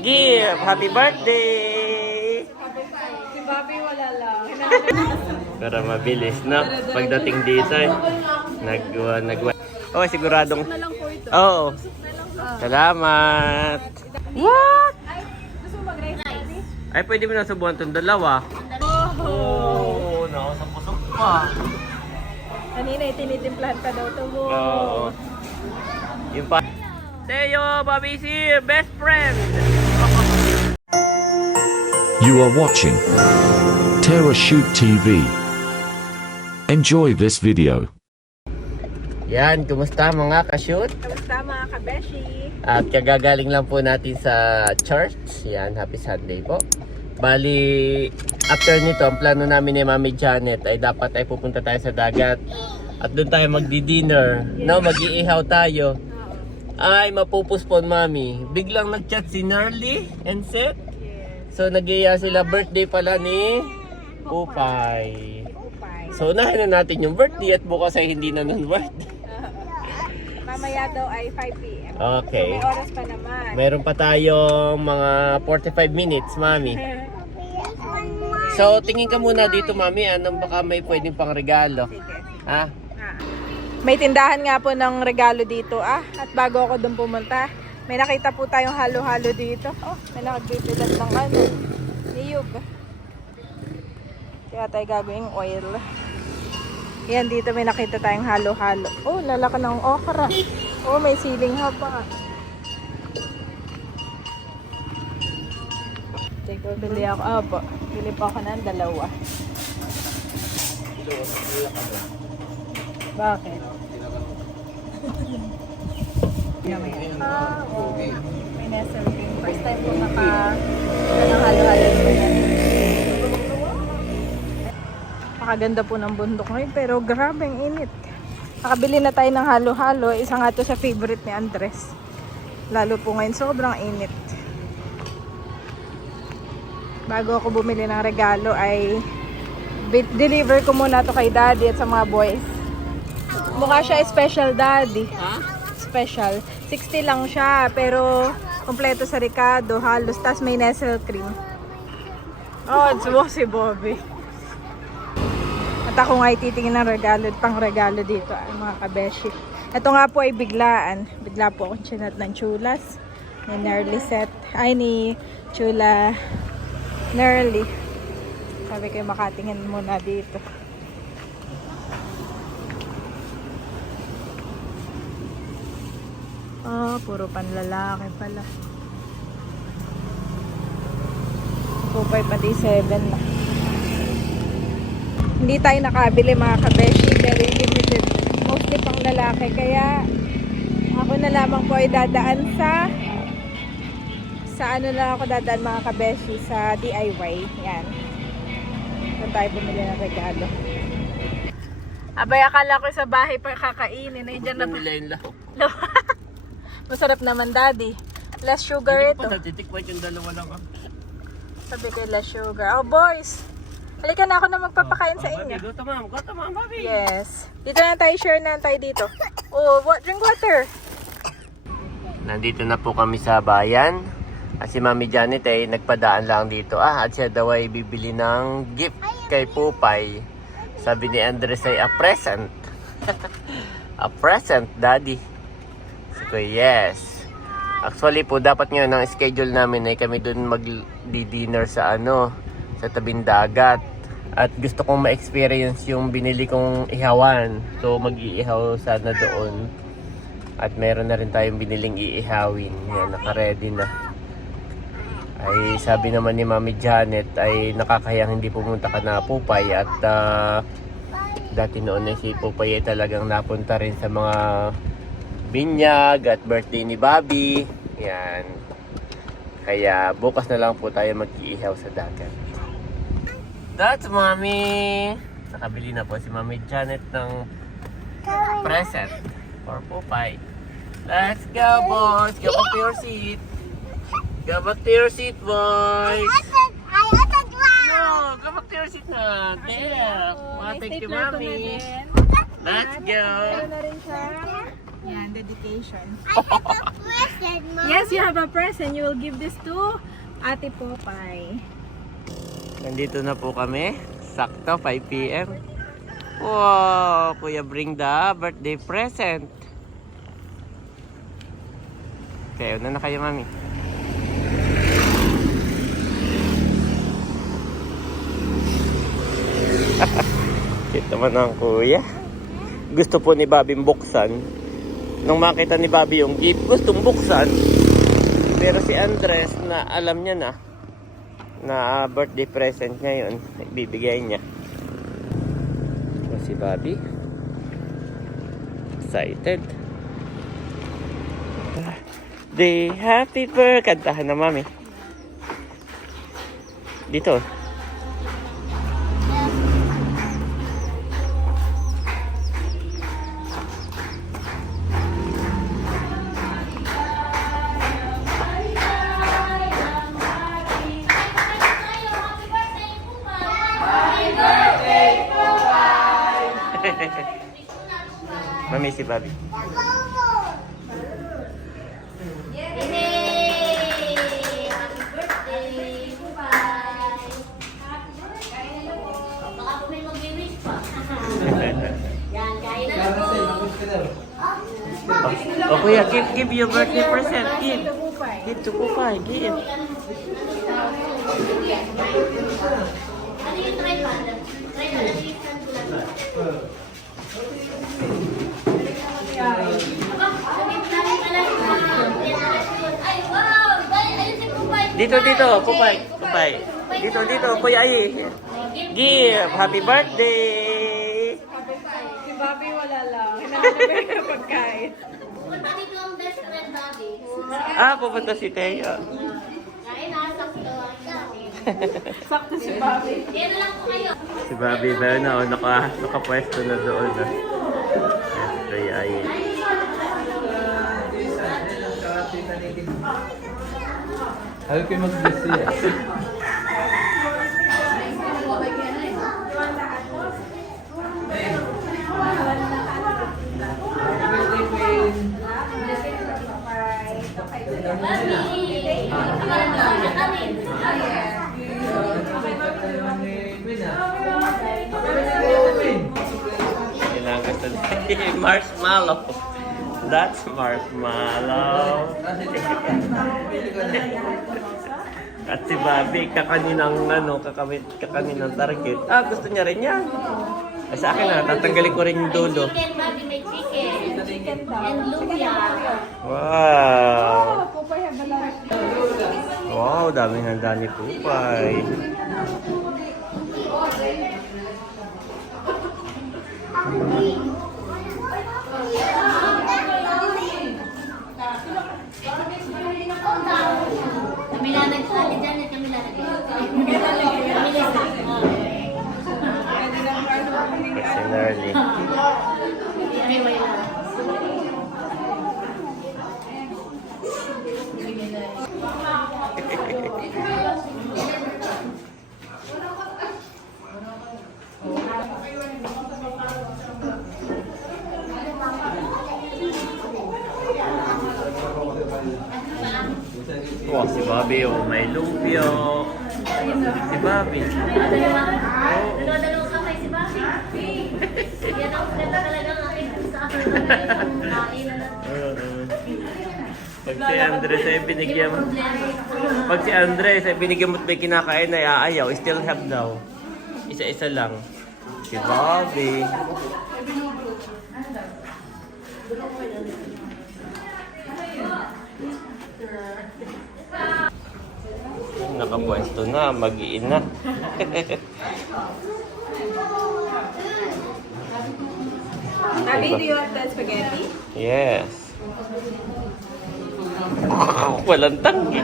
Give! Happy birthday! Si Bobby wala lang. Para mabilis, no? Pagdating dito, oh, siguradong... Oo. Salamat! What? Gusto mo mag-rice daddy? Ay, pwede mo nasubuhan itong dalawa. Oh, nakasapusok pa. Kanina itinitimplahan ka daw ito mo. Oo. Yung pa... Teo, Bobby C, best friend! You are watching Terra Shoot TV. Enjoy this video. Yan, kumusta mga ka-shoot? Kamusta mga kabeshi? At kagagaling lang po natin sa church. Yan, happy Sunday po. Bali, after nito, ang plano namin ni Mami Janet ay dapat ay pupunta tayo sa dagat. At doon tayo magdi-dinner. No, mag-iihaw tayo. Ay, mapupuspon Mami. Biglang nag-chat si Nerly and Seth. So, nag-iiya sila birthday pala ni Pupay. So, unahin na natin yung birthday at bukas ay hindi na non-birthday. Mamaya daw ay 5 p.m. Okay. So, may oras pa naman. Meron pa tayong mga 45 minutes, Mami. So, tingin ka muna dito, Mami. Anong baka may pwedeng pang regalo? Ha? May tindahan nga po ng regalo dito at bago ako doon pumunta, may nakita po tayong halo-halo dito. Oh, may nakagbibilan ng niyog. Kaya tayo gagawing oil. Yan, dito may nakita tayong halo-halo. Oh, lalaki ng okra. Oh, may siling haba. Bili ako. Opo, bili pa ako ng dalawa. Bakit? Okay. May nestle cream. First time ko ng halo-halo. Napakaganda po ng bundok ngayon, pero grabe ang init. Nakabili na tayo ng halo-halo. Isa nga to sa favorite ni Andres. Lalo po ngayon, sobrang init. Bago ako bumili ng regalo ay deliver ko muna to kay Daddy at sa mga boys. Mukha siya special, Daddy. Special. 60 lang siya, pero kompleto sa Ricardo, halos, tas may nestle cream. Oh, subo si Bobby. At ako nga ititingin ng regalo, pang regalo dito, mga kabeshi. Ito nga po ay biglaan. Bigla po akong chinat ng chulas. Ni Nerly set. Ay, ni Chula Nerly. Sabi ko makatingin muna dito. Oh, puro panlalaki pala. Pupay pati 7 na. Hindi tayo nakabili mga kabeshi. Very limited. Mostly pang lalaki. Kaya ako na lamang po ay dadaan sa ano na ako dadaan mga kabeshi, sa DIY. Yan. Doon tayo bumili ng regalo. Abay, akala ko sa bahay pa kakainin. Nandiyan na pa. Yung lahok. Masarap naman, Daddy. Less sugar ito. Hindi pa natitikman yung dalawa lang. Sabi ko, less sugar. Oh, boys. Halika na ako na magpapakain sa inyo. Go to mom, Bobby. Yes. Dito na tayo, share na tayo dito. Oh, drink water. Nandito na po kami sa bayan. At si Mami Janet ay nagpadaan lang dito. At siya daw ay bibili ng gift kay Pupay. Sabi ni Andres ay a present. A present, Daddy. So, yes. Actually po, dapat ngayon ang schedule namin ay kami dun mag-dinner sa sa tabing dagat. At gusto kong ma-experience yung binili kong ihawan. So, mag-iihaw sana doon. At meron na rin tayong biniling iihawin. Yan, naka-ready na. Ay sabi naman ni Mami Janet ay nakakayang hindi pumunta ka na Pupay. At dati noon ay si Pupay ay talagang napunta rin sa mga binyag at birthday ni Bobby. Yan. Kaya bukas na lang po tayo mag-iihaw sa dagat. That's Mommy! Nakabili na po si Mami Janet ng present for Pupay. Let's go, boys! Go back to your seat! Go back to your seat, boys! No! Go back to your seat na! There! Thank you, Mommy! Let's go! Meron na rin siya. Yan, dedication. Yes, you have a present. You will give this to Ate Popeye. Nandito na po kami. Sakto, 5 p.m. Wow, Kuya bring the birthday present. Okay, una na kayo, Mami. Kita mo na ang kuya. Gusto po ni Bobby buksan. Nung makita ni Bobby yung gift, gustong buksan. Pero si Andres, na alam niya na birthday present niya yun, ibibigay niya. So, si Bobby excited. The happy birthday. Kantahan na, Mami. Dito. Mami, si Bobby. Oh, kuya, give your birthday present. Give to Popeye. Give. Ano yung tripod? Tripod, ano yung ay, wow! Ayun si Popeye! Dito, Popeye. Popeye. Dito, Kuya Ai. Give. Happy birthday. Si Bobby wala lang. Hinahanap na pagkain. Punta dito ang best friend natin. Pupunta si Teo. Kain na, sakto. Sakto si Bobby. Yan lang po kayo. Si Bobby ba na nakapwesto na doon. Yes, Kuya Ai. Ayaw kayo mag-busy eh. Marshmallow. That's marshmallow. At si Bobby, kakaninang target. Gusto niya rin yan. Sa akin na, tatanggalin ko rin yung dulo. Chicken, Bobby, may chicken. And lumpia. Wow! Popeye have a lot. Wow, daming handa ni Popeye. Kamila nagsali dyan at Kamila Kasi early. Wow, si Bobby, may lumpia. Si Bobby. Dalawa-dalawa kamay si Bobby. Yan ang talagang aking sa akin. Kain na lang. Pag si Andres ay binigyan mo. Pag si Andres ay binigyan mo at may kinakain ay aayaw, still have daw. Isa-isa lang. Si Bobby. Nakapwesto na, mag-iin na. Daddy, do you want that spaghetti? Yes. Walang tanggi.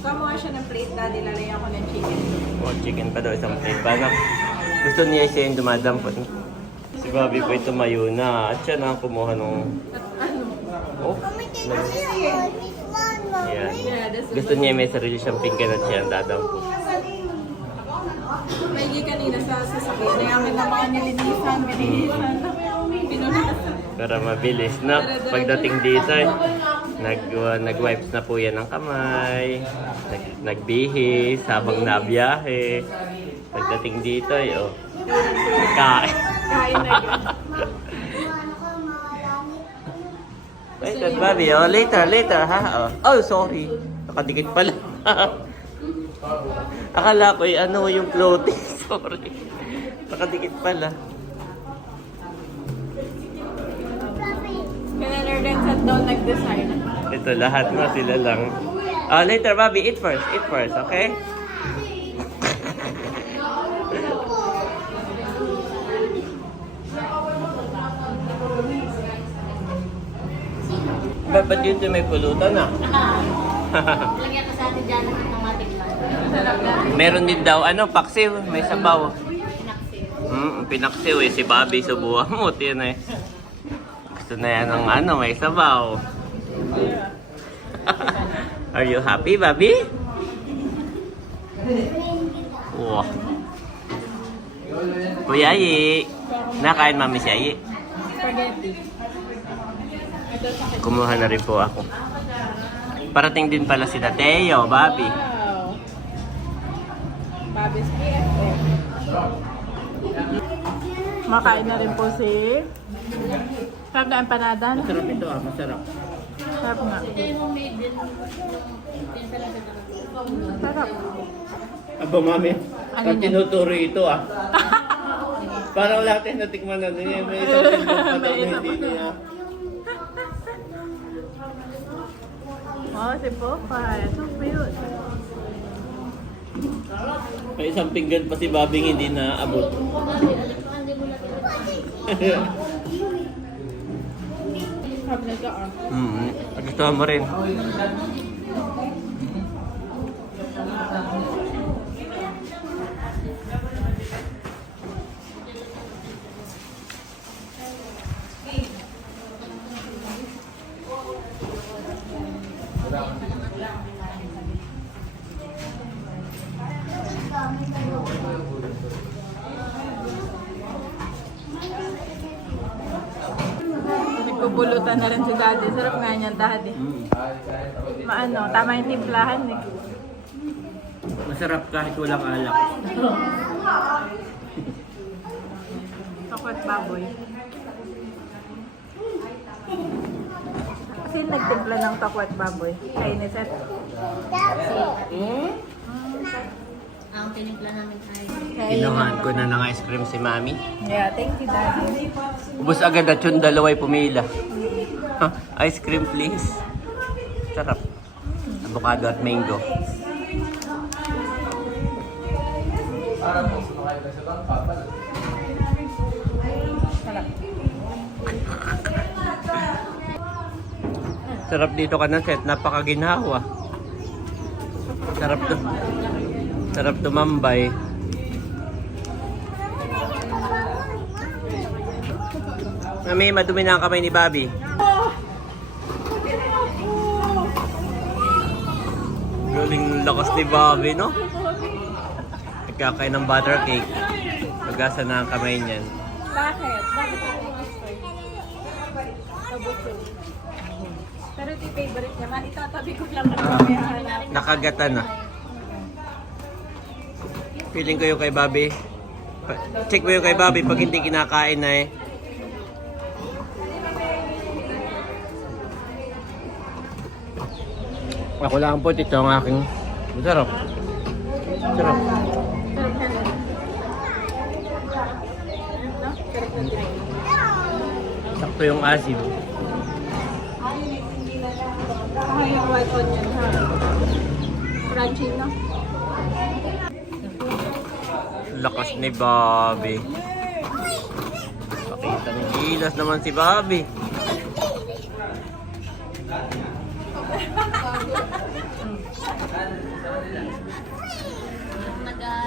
Kumuha siya ng plate, Daddy. Lalayan ko ng chicken. Chicken pa daw, isang plate pa na. Gusto niya siya yung dumadampot. Si Bobby po tumayo na at siya na ang kumuha nung... Oh, Yan. Gusto niya may sarili siyang pinggan at siya ang dadampo. May kanina sa sasakyan. Ay akin na mga nilinisan, binilisan. Pinunasan. Para mabilis, no? Pagdating dito, nag-wipes na po yan ng kamay. Nagbihis habang nabiyahe. Pagdating dito, kain. Kain na yun. Wait, Bobby. Oh, later, ha? Oh, sorry. Nakadikit pala. Akala ko yung clothing. Sorry. Nakadikit pala. Kailan din sa doon nag-design. Ito, lahat na sila lang. Oh, later, Bobby. Eat first, okay? Ba't yun may pulutan ah? Lagyan ko sa atin dyan ng automatic lang. Meron din daw, paksiw, may sabaw. Pinaksiw. Pinaksiw si Bobby subuhan mo, yan eh. Gusto na yan ng may sabaw. Are you happy, Bobby? Wow. Kuya Yi, nakain mami si Yi. Spaghetti. Kumuha na rin po ako. Parating din pala si Teo, Bobby. Wow. Bobby's PFF. Makain na rin po si... Sarap na empanada. No? Masarap ito masarap. Sarap nga. Ito yung made din. Pinsa lang sa Sarap. Aba, mami, Ano pag yan? tinuturo ito Parang lahat ay natikman na din. May isang pindot pa daw na hindi niya. Oh, si Popeye. So cute. May isang pinggan pa si Bobby hindi na abot. Hindi mo lang Sarap na ito ah. Gusto mo rin. Nagpupulutan na rin si Daddy. Sarap nga niyan, Daddy. Tama yung timplahan eh. Masarap kahit walang alak. Takwat baboy. Kasi nagtimpla ng takwat baboy. Kainis at... Ang tinimpla namin ay Kinuhaan ko na ng ice cream si Mami. Yeah, thank you, Daddy. Ubus agad at yung dalaway pumila. Ice cream please. Sarap. Avocado at mango. Sarap dito ka ng set. Napakaginhawa. Sarap tumambay. Mami, madumi na ang kamay ni Bobby. Galing lakas ni Bobby, no? Nagkakain ng butter cake. Magasa na ang kamay niyan. Bakit? Bakit ako gusto? Nabusog. Pero ito yung favorite niya. Itatabi ko lang ang mamaya. Nakagata na. Feeling ko yung kay Bobby. Check mo yung kay Bobby pag hindi kinakain na eh. Ako lang po, ito ang aking masarap. Sarap. Sakto yung asin. Ay, yung white onion ha. Crunchy na. Lakas ni Bobby. Pakita ng gilas naman si Bobby.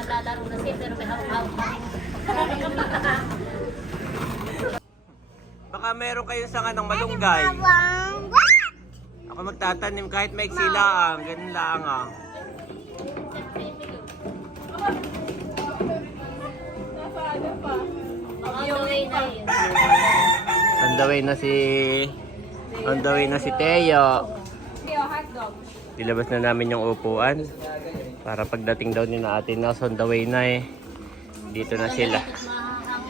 naglalaro na siya pero may hawak-hawak pa rin. Baka meron kayong sanga ng malunggay. Ako magtatanim kahit maiksi lang. Ganun lang ah. On the way na yun. On the way na si Teo. Dilabas na namin yung upuan. Para pagdating daw ni na Ate Nas, on the way na eh. Dito na sila.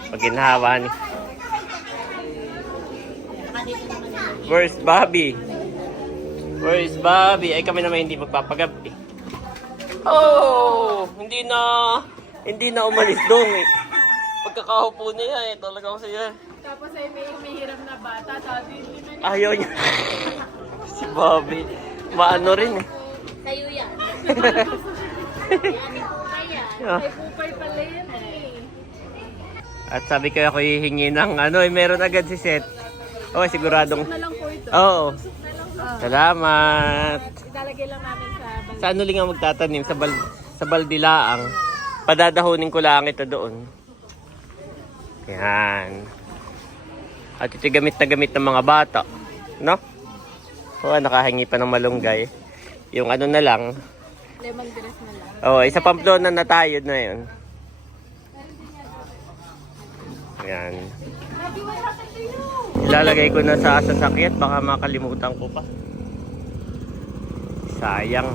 Pag ginahawa ni... Where's Bobby? Where's Bobby? Ay kami naman hindi magpapagabi. Oh! Hindi na umalis doon eh. Pagkakaupo niya eh. Talaga ako siya. Tapos ay may hirap na bata. Tapos hindi na niya. Ayaw niya. Si Bobby. Maano rin eh. Sa'yo yan. Yan po kaya. Ay pupay pala yan eh. At sabi ko ako hihingi ng meron agad si Seth. Oh, siguradong. Na lang po ito. Oo. Salamat. Ilalagay lang namin sa bal. Sa ano lang ang magtatanim? Sa baldilaang. Padadahunin ko lang ito doon. Yan. At ito gamit na gamit ng mga bata. No? Oo, nakahingi pa ng malunggay. Yung ano na lang. Lemongrass na lang. Oo, isa Pamplona na tayo na yun. Yan. Ilalagay ko na sa sasakyan. Baka makalimutan ko pa. Sayang.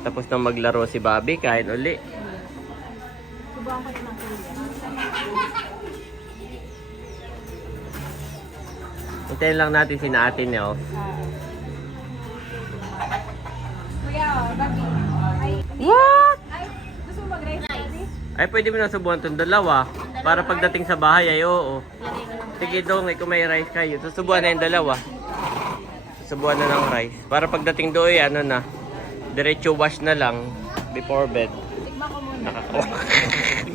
Tapos na maglaro si Bobby, kain uli. Subukan ko na ng kuya. Hintayin lang natin si Ate Nels. Kuya, Bobby. Ay, What? ay, gusto mo mag-rice daddy? Ay, pwede mo na subuhan itong dalawa. Para pagdating sa bahay ay oo. Sige dong, kung may rice kayo. Susubuhan na yung dalawa. Susubuhan na ng rice. Para pagdating doon ay diretso wash na lang before bed. Tikman ko muna.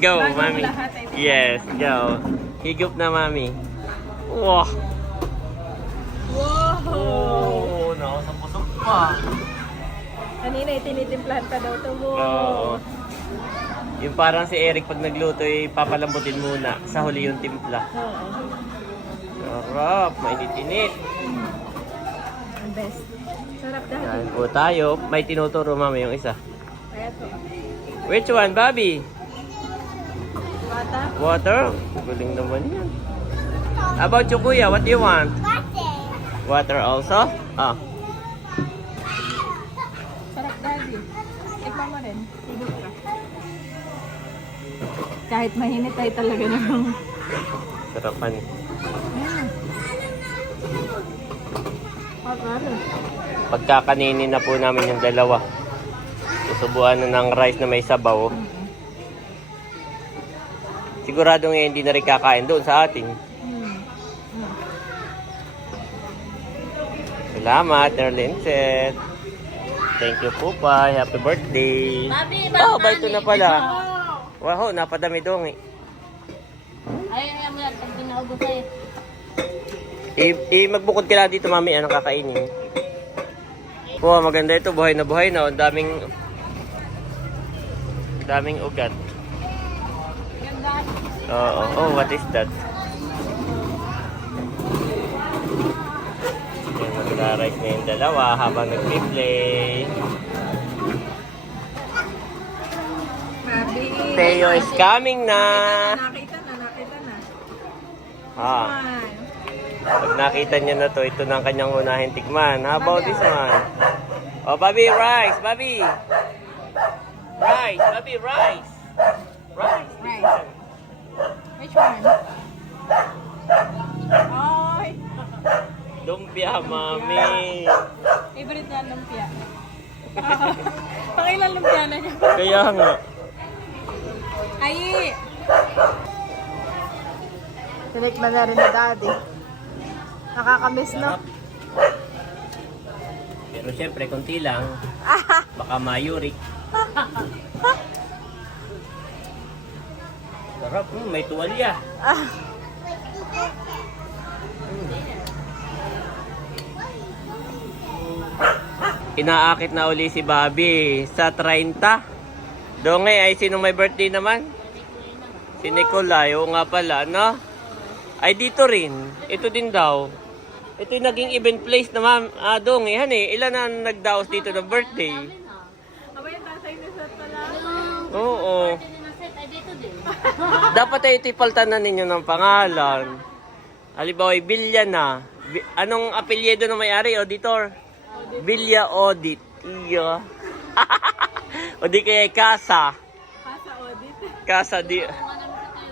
Go, Bago mami. lahat ay Yes, go. Higup na, mami. Wow. Wow! Oh, nakasapusok pa. Kanina tinitimplahan pa daw ito. Oo. Yung parang si Eric pag nagluto ay papalambutin muna. Sa huli yung timpla. Oo. Sarap, mainit-init. Ang best. Sarap dahil. Kain po tayo. May tinuturo mami yung isa. Kaya to. Which one, Bobby? Bata. Water? Guling naman yan. How about you, kuya? What do you want? Water also? Ah. Sarap daddy. Tikman mo rin. Higop ka. Kahit mahinit ay talaga namang. Sarapan. Pagkakaninin na po namin yung dalawa. Susubuan na ng rice na may sabaw. Sigurado nga hindi na rin kakain doon sa atin. Salamat, Erlinset. Thank you po pa. Happy birthday. Bobby, Oh, baito na pala. Wow, napadami doon eh. Ayaw mo yan. Pag binaugo sa'yo. Magbukod ka lang dito, mami. Anong kakainin? Wow, maganda ito. Buhay na buhay na. Ang daming ugat. Oo. Oh, what is that? Yan, magra-rice na yung dalawa habang nag-play. Bobby. Teo is coming na. Nakita na. Ah. Pag nakita niya na to, ito na ang kanyang unahing tikman. How about this one? Oh, Bobby, rice! Bobby! Rice! Bobby, rice! Rice! Rice. Which one? Ay! Lumpia, mami! Favorite na lumpia. Pangilan lumpia na niya. Kaya nga. Ay! Tinikman na rin ni Daddy. Nakakamiss, no? Pero syempre, konti lang. Baka mayurik. Sarap, may tuwalya. Inaakit na uli si Bobby sa 30. Donge, ay sinong may birthday naman? Si Nicolay. Oo nga pala, no? Ay, dito rin. Ito din daw. Ito yung naging event place na ma'am. Donge, hani, ilan na nagdaos dito ng birthday? Aba yung tatay ni Seth pala. Oo. Ay, dito din. Dapat ay ito'y paltanan ninyo ng pangalan. Halimbawa, Bilya na. Anong apelyido ng may-ari, auditor? Bilya Audit. Iya. O di kaya Casa. Kasa audit.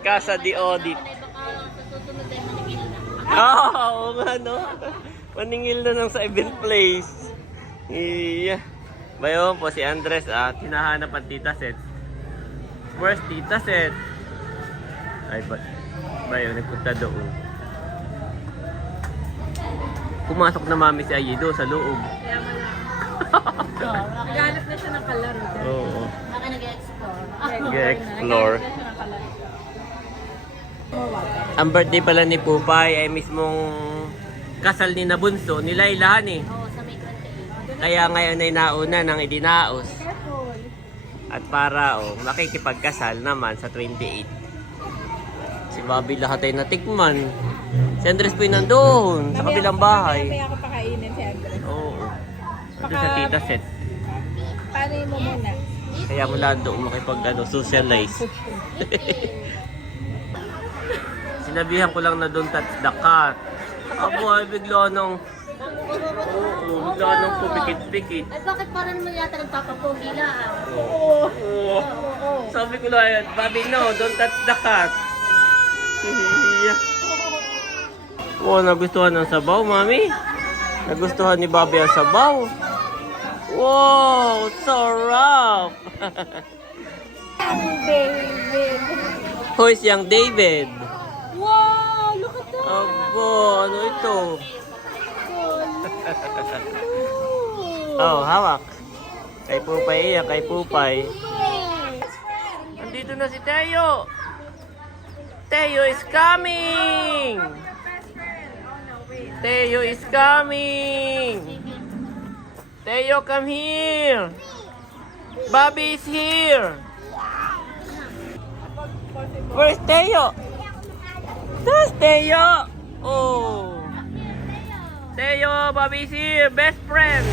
Casa di Audit. Baka sa susunod ay manigil na. Oo nga, no? Maningil na lang sa event place. Iya. Bayon po si Andres at hinahanap ang Tita Seth. Where's Tita Seth? Ay, bayon, nagpunta doon. Pumasok na mami si Ayido sa loob. Kaya malaki. Oo, Naghanap na siya ng kalaro. Oo. baka nag-explore. Nag-explore. Naghanap na siya ng kalaro. Ang birthday pala ni Pupay ay mismong kasal ni Nabunso, ni Laylahan eh. Oo, sa May 28. Kaya ngayon ay nauna ng idinaos. At para makikipagkasal naman sa 28. Si Bobby lahat ay natikman. Si Andres po yung nandun, sa kabilang bahay. Mamaya ako pakainin si Andres. Oo. Nandun sa Tita Seth. Paano mo muna? Kaya mula doon socialize. Sinabihan ko lang na don't touch the cat. Abo ay bigla nang pumikit-pikit. Ay, bakit parang naman yata nagpapapogi lang? Oo. Sabi ko lang, Bobby, no, don't touch the cat. Oh, nagustuhan ng sabaw, mami. Nagustuhan ni Bobby ang sabaw. Wow, sarap. David. Who is young David? Wow, look at that. Abo, ano ito? Oh, hawak. Kay Pupay iya, kay Pupay. Andito na si Teo. Teo is coming. Teo is coming. Teo, come here. Bobby is here. Where's Teo? There's Teo. Oh. Teo, Bobby is here. Best friend.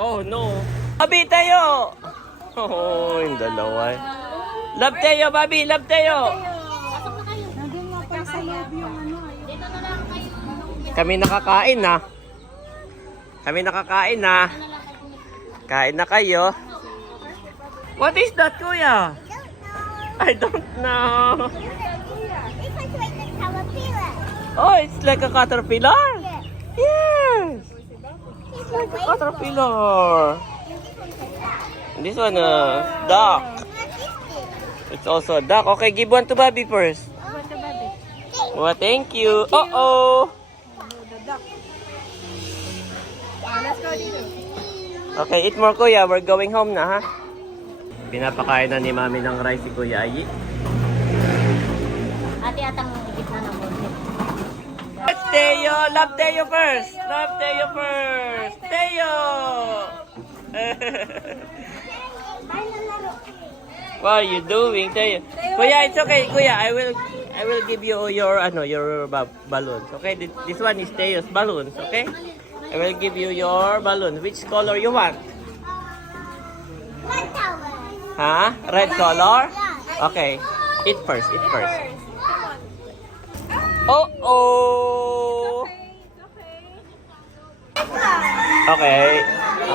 Oh no. Bobby, Teo. Oh, yung dalawa. Love Teo, Bobby. Love Teo. Pasok na kayo. Nandun nga pa sa loob yung ano. Dito na lang kayo. Kami nakakain na. Kami nakakain na. Kain na kayo. What is that, kuya? I don't know. Oh, it's like a caterpillar? Yes. It's like a caterpillar. And this one, duck. It's also a duck. Okay, give one to Bobby first. Oh, thank you. Uh-oh. Let's go dito. Okay, eat more, kuya. We're going home na, ha? Pinapakain na ni mami ng rice si Kuya Ayi. Ate atang gitna ng bote. Let's Teo! Love Teo first! Love Teo first! Teo! What are you doing, Teo? Kuya, it's okay. Kuya, I will give you your balloons. Okay, this one is Teo's balloons. Okay, I will give you your balloon. Which color you want? Huh? Red color? Okay. Eat first. Eat first. Oh. Okay.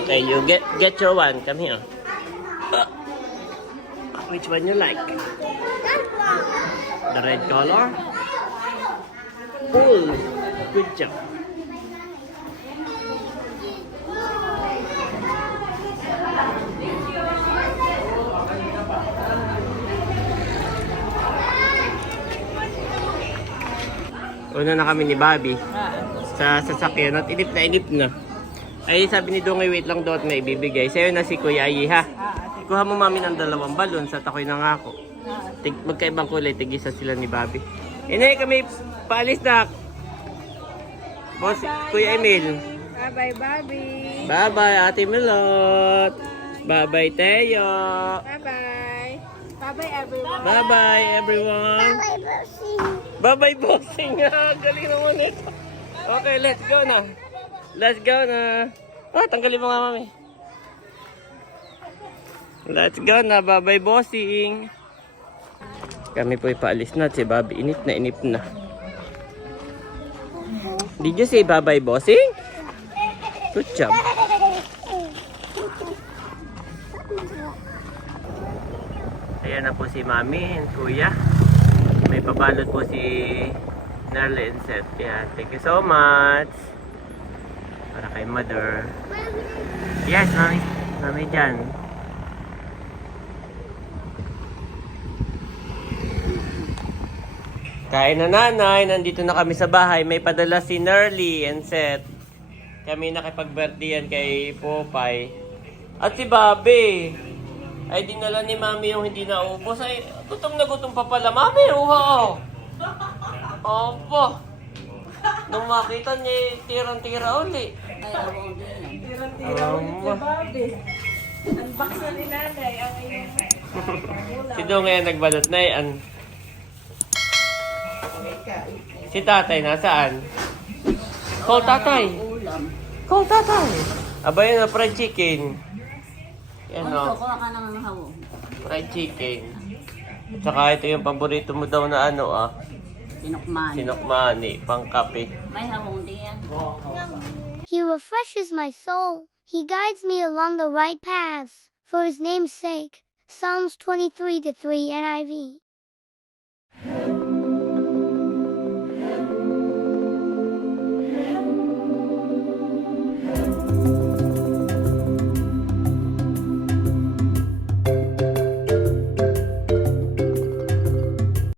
Okay. You get your one. Come here. Which one you like? The red color? Cool. Good job. Una na kami ni Bobby sa sasakyan at inip na. Ay sabi ni Dongay, wait lang daw at may ibibigay. Sa'yo na si Kuya Ayi, ha? Kuha mo mami ng 2 balon sa takoy ng ako. Magkaibang kulay, tigisa sila ni Bobby. Inay kami paalis na. Boss, Kuya Emil. Bye-bye, Bobby. Bye-bye, Ate Milot. Bye-bye, Teo. Bye-bye. Bye-bye, everyone. Bye-bye, everyone. Bye-bye, bossing. Galing naman ito. Okay, let's go na. Let's go na. Tanggalin mo nga, mami. Let's go na. Bye-bye, bossing. Kami po ipaalis na. Si Bobby, inip na. Did you say bye-bye, bossing? Good job. Ayan na po si Mami and Kuya. May pabalot po si Narle and Seth. Yan. Thank you so much. Para kay Mother. Yes, Mami. Mami dyan. Kain na nanay. Nandito na kami sa bahay. May padala si Nerly and Seth. Kami nakipag-birthdayan kay Popeye. At si Bobby. Ay dinala ni Mami yung hindi naubos. Ay gutom na gutom pa pala. Mami, uha. Opo. Nung makita niya, tirang-tira uli. Tira-tira ulit si Bobby. Unbox na ni nanay ang iyong Si Dong ngayon nagbalot na yan. Si tatay nasaan? Call tatay. Call tatay. Aba yun na fried chicken. Yan o. Fried chicken. Tsaka ito yung paborito mo daw na ano Sinokmani. Pang kape. He refreshes my soul. He guides me along the right paths. For his name's sake. Psalms 23:3 NIV.